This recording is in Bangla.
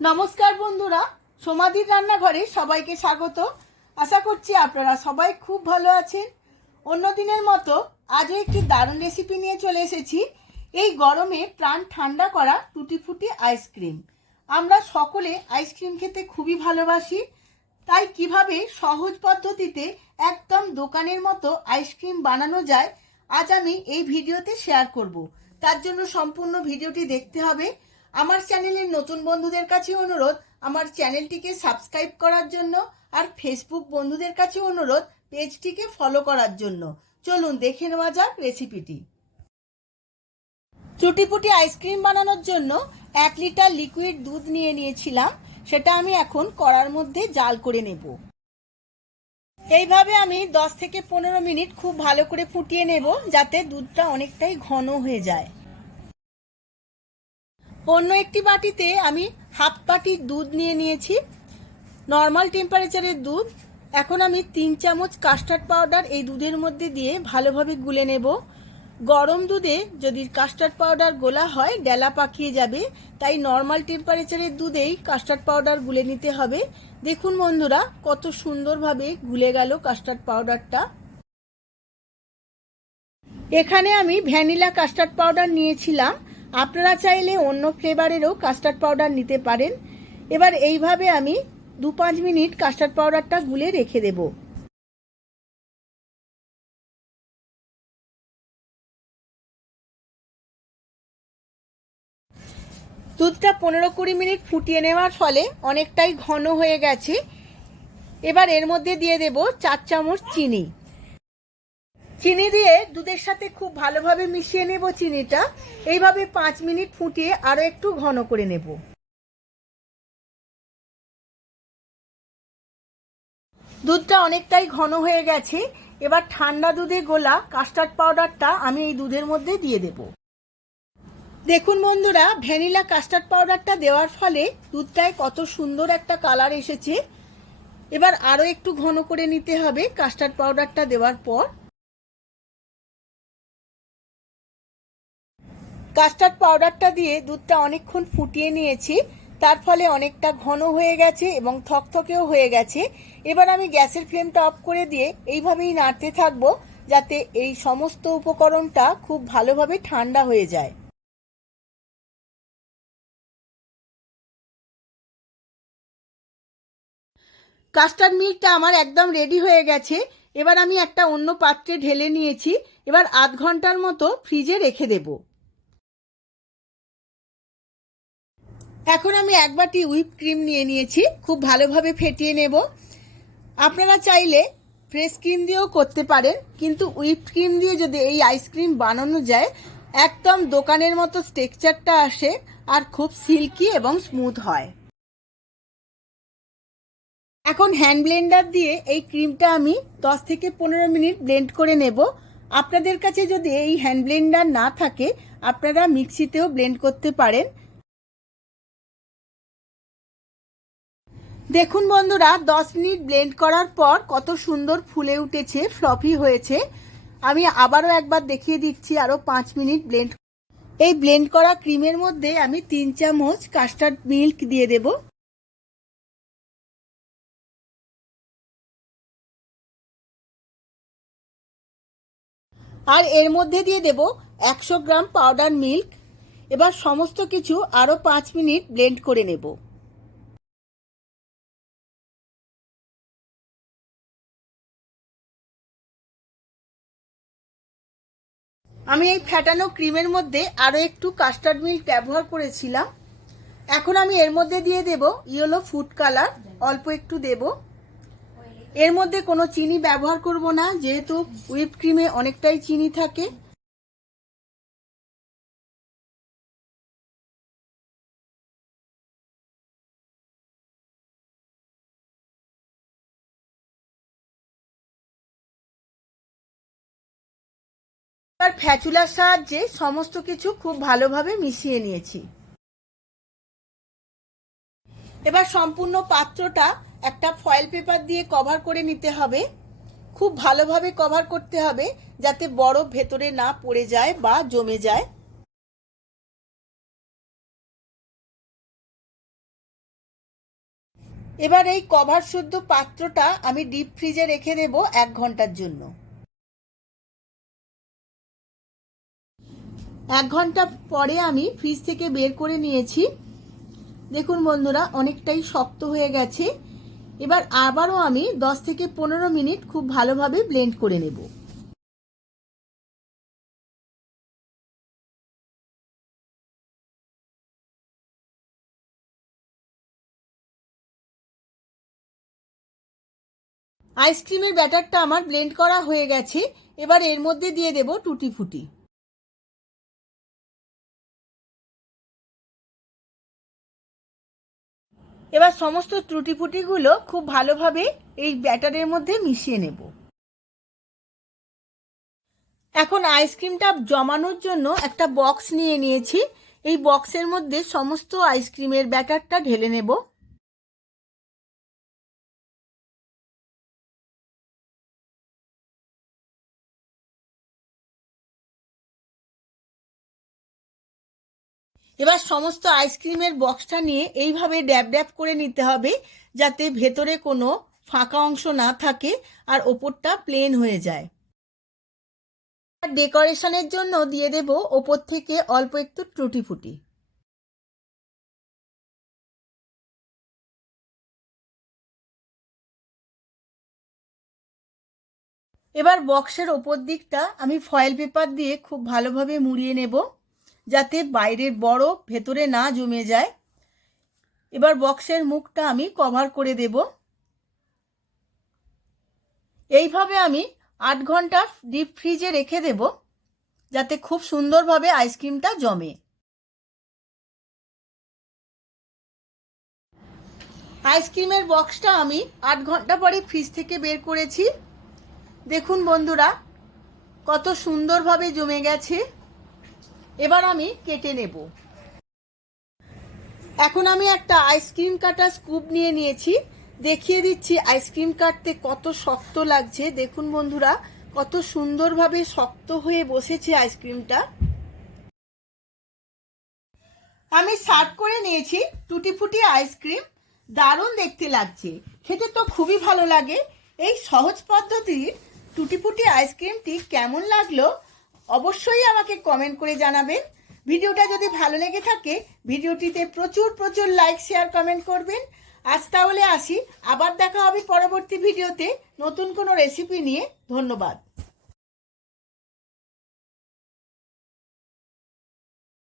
নমস্কার বন্ধুরা সমাধির রান্নাঘরে সবাইকে স্বাগত। আশা করছি আপনারা সবাই খুব ভালো আছেন। অন্য দিনের মতো আজও একটি দারুণ রেসিপি নিয়ে চলে এসেছি। এই গরমে প্রাণ ঠান্ডা করা টুটি ফুটি আইসক্রিম। আমরা সকলে আইসক্রিম খেতে খুবই ভালোবাসি। তাই কীভাবে সহজ পদ্ধতিতে একদম দোকানের মতো আইসক্রিম বানানো যায়, আজ আমি এই ভিডিওতে শেয়ার করব। তার জন্য সম্পূর্ণ ভিডিওটি দেখতে হবে। আমার চ্যানেলের নতুন বন্ধুদের কাছে অনুরোধ, আমার চ্যানেলটিকে সাবস্ক্রাইব করার জন্য আর ফেসবুক বন্ধুদের কাছে অনুরোধ, পেজটিকে ফলো করার জন্য। চলুন দেখে নেওয়া যাক রেসিপিটি। চুটিপুটি আইসক্রিম বানানোর জন্য এক লিটার লিকুইড দুধ নিয়ে নিয়েছিলাম, সেটা আমি এখন কড়ার মধ্যে জাল করে নেব। এইভাবে আমি দশ থেকে পনেরো মিনিট খুব ভালো করে ফুটিয়ে নেব, যাতে দুধটা অনেকটাই ঘন হয়ে যায়। অন্য একটি বাটিতে আমি হাফ বাটি দুধ নিয়ে নিয়েছি। নর্মাল টেম্পারেচারের দুধ। এখন আমি তিন চামচ কাস্টার্ড পাউডার এই দুধের মধ্যে দিয়ে ভালোভাবে গুলে নেব। গরম দুধে যদি কাস্টার্ড পাউডার গোলা হয়, ডেলা পাকিয়ে যাবে। তাই নর্মাল টেম্পারেচারের দুধেই কাস্টার্ড পাউডার গুলে নিতে হবে। দেখুন বন্ধুরা, কত সুন্দরভাবে গুলে গেল কাস্টার্ড পাউডারটা এখানে আমি ভ্যানিলা কাস্টার্ড পাউডার নিয়েছিলাম। আপনারা চাইলে অন্য ফ্লেভারেরও কাস্টার্ড পাউডার নিতে পারেন। এবার এইভাবে আমি দু পাঁচ মিনিট কাস্টার্ড পাউডারটা গুলে রেখে দেব। দুধটা পনেরো কুড়ি মিনিট ফুটিয়ে নেওয়ার ফলে অনেকটাই ঘন হয়ে গেছে। এবার এর মধ্যে দিয়ে দেব চার চামচ চিনি। চিনি দিয়ে দুধের সাথে খুব ভালোভাবে মিশিয়ে নেব চিনিটা। এইভাবে পাঁচ মিনিট ফুটিয়ে আরও একটু ঘন করে নেব। দুধটা অনেকটাই ঘন হয়ে গেছে। এবার ঠান্ডা দুধে গোলা কাস্টার্ড পাউডারটা আমি এই দুধের মধ্যে দিয়ে দেব। দেখুন বন্ধুরা, ভ্যানিলা কাস্টার্ড পাউডারটা দেওয়ার ফলে দুধটায় কত সুন্দর একটা কালার এসেছে। এবার আরও একটু ঘন করে নিতে হবে কাস্টার্ড পাউডারটা দেওয়ার পর। কাস্টার্ড পাউডারটা দিয়ে দুধটা অনেকক্ষণ ফুটিয়ে নিয়েছি। তার ফলে অনেকটা ঘন হয়ে গেছে এবং থকথকেও হয়ে গেছে। এবার আমি গ্যাসের ফ্লেমটা অফ করে দিয়ে এইভাবেই নাড়তে থাকব যাতে এই সমস্ত উপকরণটা খুব ভালোভাবে ঠান্ডা হয়ে যায়। কাস্টার্ড মিল্কটা আমার একদম রেডি হয়ে গেছে। এবার আমি একটা অন্য পাত্রে ঢেলে নিয়েছি। এবার আধ ঘণ্টার মতো ফ্রিজে রেখে দেবো। এখন আমি এক বাটি হুইপ ক্রিম নিয়ে নিয়েছি, খুব ভালোভাবে ফেটিয়ে নেব। আপনারা চাইলে ফ্রেশ ক্রিম দিয়েও করতে পারেন, কিন্তু হুইপ ক্রিম দিয়ে যদি এই আইসক্রিম বানানো যায়, একদম দোকানের মতো স্টেকচারটা আসে আর খুব সিল্কি এবং স্মুথ হয়। এখন হ্যান্ড ব্লেন্ডার দিয়ে এই ক্রিমটা আমি দশ থেকে পনেরো মিনিট ব্লেন্ড করে নেব। আপনাদের কাছে যদি এই হ্যান্ড ব্লেন্ডার না থাকে, আপনারা মিক্সিতেও ব্লেন্ড করতে পারেন। দেখুন বন্ধুরা, দশ মিনিট ব্লেন্ড করার পর কত সুন্দর ফুলে উঠেছে ফ্লফি হয়েছে। আমি আবারও একবার দেখিয়ে দিচ্ছি, আরও পাঁচ মিনিট ব্লেন্ড এই ব্লেন্ড করা ক্রিমের মধ্যে আমি তিন চামচ কাস্টার্ড মিল্ক দিয়ে দেব। আর এর মধ্যে দিয়ে দেব একশো গ্রাম পাউডার মিল্ক এবার সমস্ত কিছু আরও পাঁচ মিনিট ব্লেন্ড করে নেব। আমি এই ফ্যাটানো ক্রিমের মধ্যে আরও একটু কাস্টার্ড মিল্ক ব্যবহার করেছিলাম। এখন আমি এর মধ্যে দিয়ে দেব ইয়েলো ফুড কালার অল্প একটু দেব। এর মধ্যে কোনো চিনি ব্যবহার করব না, যেহেতু হুইপ ক্রিমে অনেকটাই চিনি থাকে। তার ফ্যাচুলার সাহায্যে সমস্ত কিছু খুব ভালোভাবে মিশিয়ে নিয়েছি। এবার সম্পূর্ণ পাত্রটা একটা ফয়েল পেপার দিয়ে কভার করে নিতে হবে। খুব ভালোভাবে কভার করতে হবে যাতে বরফ ভেতরে না পড়ে যায় বা জমে যায়। এবার এই কভার শুদ্ধ পাত্রটা আমি ডিপ ফ্রিজে রেখে দেব এক ঘণ্টার জন্য। এক ঘণ্টা পরে আমি ফ্রিজ থেকে বের করে নিয়েছি। দেখুন বন্ধুরা, অনেকটাই শক্ত হয়ে গেছে। এবার আবারও আমি দশ থেকে পনেরো মিনিট খুব ভালোভাবে ব্লেন্ড করে নেব। আইসক্রিমের ব্যাটারটা আমার ব্লেন্ড করা হয়ে গেছে। এবার এর মধ্যে দিয়ে দেব টুটি ফুটি এবার সমস্ত ত্রুটি ফুটিগুলো খুব ভালোভাবে এই ব্যাটারের মধ্যে মিশিয়ে নেব। এখন আইসক্রিমটা জমানোর জন্য একটা বক্স নিয়ে নিয়েছি। এই বক্সের মধ্যে সমস্ত আইসক্রিমের ব্যাটারটা ঢেলে নেব। এবার সমস্ত আইসক্রিমের বক্সটা নিয়ে এইভাবে ড্যাব ড্যাব করে নিতে হবে যাতে ভেতরে কোনো ফাঁকা অংশ না থাকে আর ওপরটা প্লেন হয়ে যায়। আর ডেকোরেশনের জন্য দিয়ে দেব ওপর থেকে অল্প একটু টুটি ফুটি। এবার বক্সের ওপর দিকটা আমি ফয়েল পেপার দিয়ে খুব ভালোভাবে মুড়িয়ে নেব। যাতে বাইরের বরফ ভেতরে না জমে যায়। এবার বক্সের মুখটা আমি কভার করে দেব। এইভাবে আমি আট ঘণ্টা ডিপ ফ্রিজে রেখে দেব, যাতে খুব সুন্দরভাবে আইসক্রিমটা জমে। আইসক্রিমের বক্সটা আমি আট ঘণ্টা পরে ফ্রিজ থেকে বের করেছি। দেখুন বন্ধুরা, কত সুন্দরভাবে জমে গেছে। এবার আমি কেটে নেব। এখন আমি একটা আইসক্রিম কাটার স্কুপ নিয়ে নিয়েছি। দেখিয়ে দিচ্ছি আইসক্রিম কাটতে কত শক্ত লাগছে। দেখুন বন্ধুরা, কত সুন্দরভাবে শক্ত হয়ে বসেছে আইসক্রিমটা। আমি সার্ভ করে নিয়েছি টুটি ফুটি আইসক্রিম। দারুণ দেখতে লাগছে। খেতে তো খুবই ভালো লাগে। এই সহজ পদ্ধতির টুটি ফুটি আইসক্রিমটি কেমন লাগল অবশ্যই আমাকে কমেন্ট করে জানাবেন। ভিডিওটা যদি ভালো লেগে থাকে, ভিডিওটিতে প্রচুর প্রচুর লাইক শেয়ার কমেন্ট করবেন। আজ তাহলে আসি। আবার দেখা হবে পরবর্তী ভিডিওতে। নতুন কোনো রেসিপি নিয়ে। ধন্যবাদ।